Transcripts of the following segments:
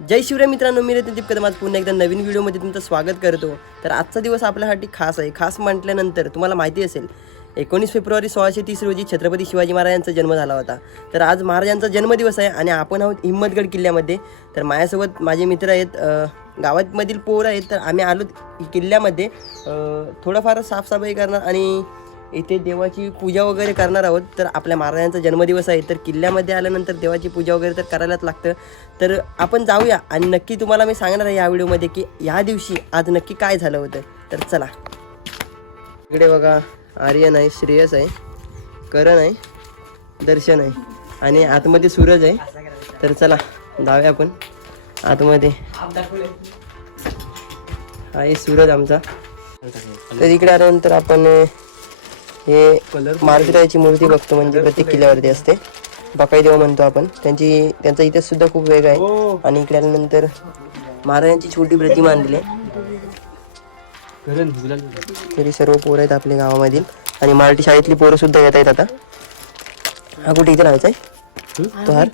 जय शिवराय मित्रांनो मी रतन दीप कदम आज पुन्हा एकदा नवीन व्हिडिओमध्ये तुमचं स्वागत करतो. तर आजचा दिवस आपल्यासाठी खास आहे. खास म्हटल्यानंतर तुम्हाला माहिती असेल एकोणीस फेब्रुवारी सोळाशे तीस रोजी छत्रपती शिवाजी महाराजांचा जन्म झाला होता. तर आज महाराजांचा जन्मदिवस आहे आणि आपण आहोत हिंमतगड किल्ल्यामध्ये. तर माझ्यासोबत माझे मित्र आहेत गावातमधील गावामधील पोरं आहेत. तर आम्ही आलो किल्ल्यामध्ये. थोडंफार साफसफाई करणार आणि इथे देवाची पूजा वगैरे करणार आहोत. तर आपल्या महाराजांचा जन्मदिवस आहे. तर किल्ल्यामध्ये आल्यानंतर देवाची पूजा वगैरे तर करायलाच लागतं. तर आपण जाऊया आणि नक्की तुम्हाला मी सांगणार आहे या व्हिडिओमध्ये की या दिवशी आज नक्की काय झालं होतं. तर चला. इकडे बघा आर्यन आहे श्रेयस आहे करण आहे दर्शन आहे आणि आतमध्ये सूरज आहे. तर चला जाऊया आपण आतमध्ये. आहे सूरज आमचा. तर इकडे आल्यानंतर आपण हे मारुतीरायाची मूर्ती बघतो म्हणजे प्रत्येक किल्ल्यावरती असते. बकाई देव म्हणतो आपण. त्यांची त्यांचा इतिहास सुद्धा खूप वेगळा आहे. आणि इकडे आल्यानंतर महाराजांची छोटी प्रतिमा आणली आहे. तरी सर्व पोरं आहेत आपल्या गावामधील. आणि मराठी शाळेतली पोरं सुद्धा येत आहेत आता. हा कुठे इथे राहायचा आहे? तो हार.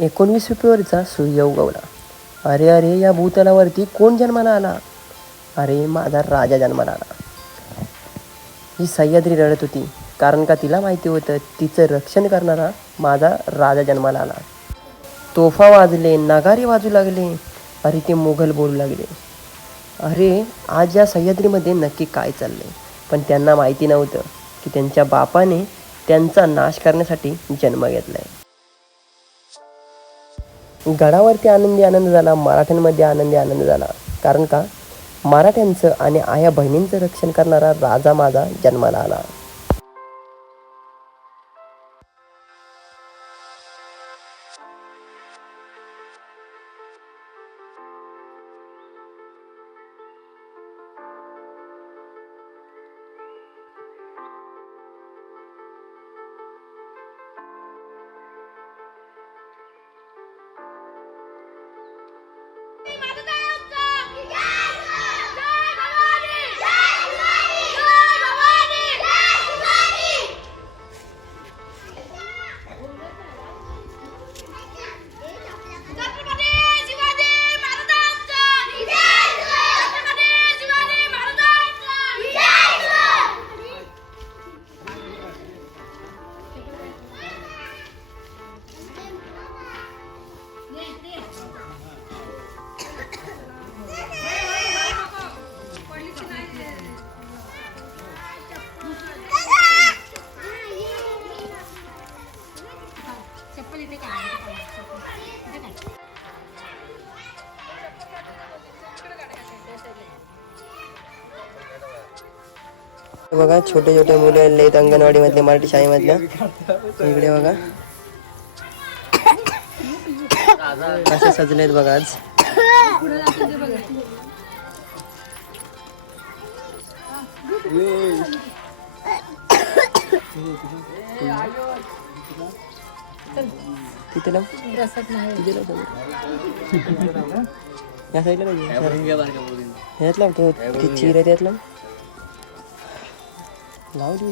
एकोणवीस फेब्रुवारीचा सूर्य उगवला. अरे अरे या भूतलावरती कोण जन्माला आला? अरे माझा राजा जन्माला आला. ही सह्याद्री रडत होती कारण का तिला माहिती होतं तिचं रक्षण करणारा माझा राजा जन्माला आला. तोफा वाजले नगारे वाजू लागले अरे ते मुघल बोलू लागले. अरे आज या सह्याद्रीमध्ये नक्की काय चाललंय? पण त्यांना माहिती नव्हतं की त्यांच्या बापाने त्यांचा नाश करण्यासाठी जन्म घेतलाय. गडावरती आनंदी आनंद झाला मराठ्यांमध्ये आनंदी आनंद झाला. कारण का? मराठ्यांचं आणि आया बहिणींचं रक्षण करणारा राजा माझा जन्माला आला. हे बघा छोटे छोटे मुलं आहेत अंगणवाडी मराठी शाळेमधल्या इकडे बघा. सजले सजलेत बघा आज. तिथे लाव. तिथे लाव या साईडला पाहिजे ह्यात लाव तो ती चीर आहे त्यात लाव.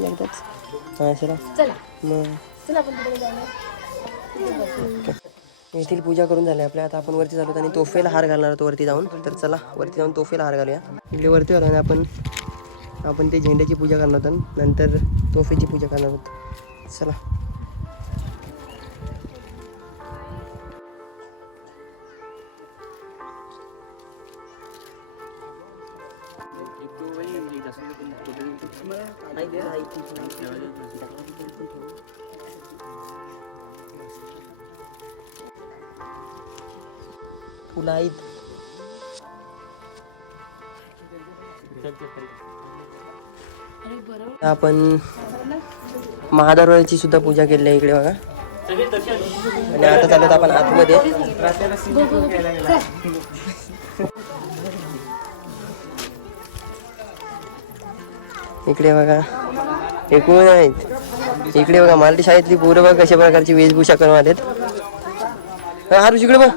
एकदाच. हा मग. चला आपण तिकडे जाऊया. येथील पूजा करून झाली. आपल्या आता आपण वरती चालू आणि तोफेला हार घालणार होतो वरती जाऊन. तर चला वरती जाऊन तोफेला हार घालूया. इकडे वरती आलो आणि आपण आपण ते झेंड्याची पूजा करणार होतो नंतर तोफेची पूजा करणार होतो चला. फुलं आहेत आपण महादरवाची सुद्धा पूजा केली आहे इकडे बघा. आणि आता चालत आपण आतमध्ये. इकडे बघा. हे कोण आहेत इकडे बघा मराठी शाळेतली पोरं बघा कशा प्रकारची वेशभूषा करून आलेत. आरुष इकडे बघ.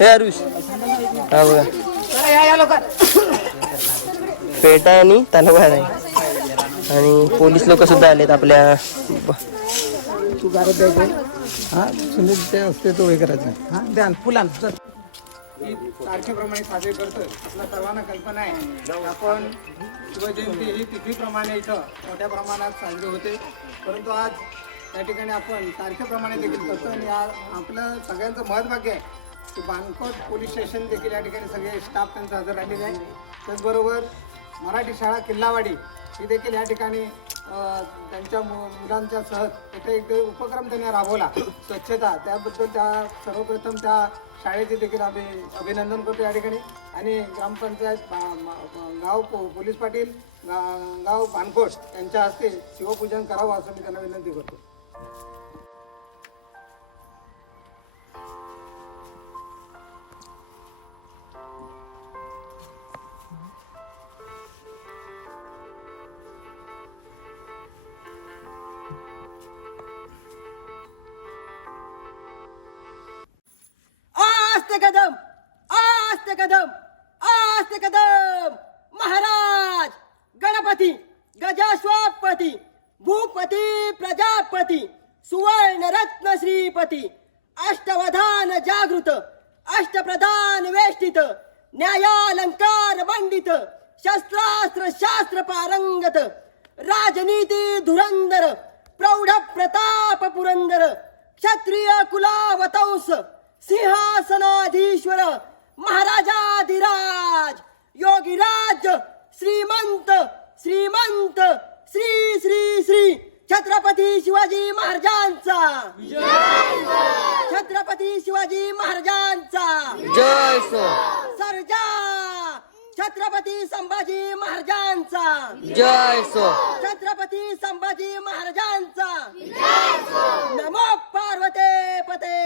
हे आरुष. हा बघा. पेटा आणि तलवार आहे. आणि पोलीस लोक सुद्धा आलेत आपल्या. गारद द्यायचं हा सुनीलच्या हस्ते तो हे करायचा. हा द्या ही तारखेप्रमाणे साजरे करतो आपल्या सर्वांना कल्पना आहे. आपण शिवजयंती ही तिथीप्रमाणे इथं मोठ्या प्रमाणात साजरी होते. परंतु आज त्या ठिकाणी आपण तारखेप्रमाणे देखील करतो आणि या आपलं सगळ्यांचं महत्वाक्य आहे की बानकोट पोलीस स्टेशन देखील या ठिकाणी सगळे स्टाफ त्यांचा हजर राहिलेले आहे त्याचबरोबर मराठी शाळा किल्लावाडी ही देखील या ठिकाणी त्यांच्या मु- मुलांच्या सहज तिथे एक उपक्रम त्यांनी राबवला स्वच्छता. त्याबद्दल त्या सर्वप्रथम त्या शाळेचे देखील आम्ही अभिनंदन करतो या ठिकाणी. आणि ग्रामपंचायत गाव पो- पोलीस पाटील गा- गाव भानकोट यांच्या हस्ते शिवपूजन करावं असं मी त्यांना विनंती करतो. कदम आस्ते कदम आस्ते कदम। महाराज गणपती गजाश्वापती भूपती प्रजापती सुवर्ण रत्न श्रीपती अष्टवधान जागृत अष्टप्रधान वेष्टित न्यायालंकार मंडित शस्त्रास्त्र शास्त्र पारंगत राजनीती धुरंदर प्रौढ प्रताप पुरंदर क्षत्रिय कुलावतंस सिंहासनाधीश्वर महाराजाधिराज योगीराज श्रीमंत श्रीमंत श्री श्री श्री छत्रपती शिवाजी महाराजांचा. छत्रपती शिवाजी महाराजांचा. जय सो सर्जा छत्रपती संभाजी महाराजांचा. जय सो छत्रपती संभाजी महाराजांचा. नमो पार्वते पते.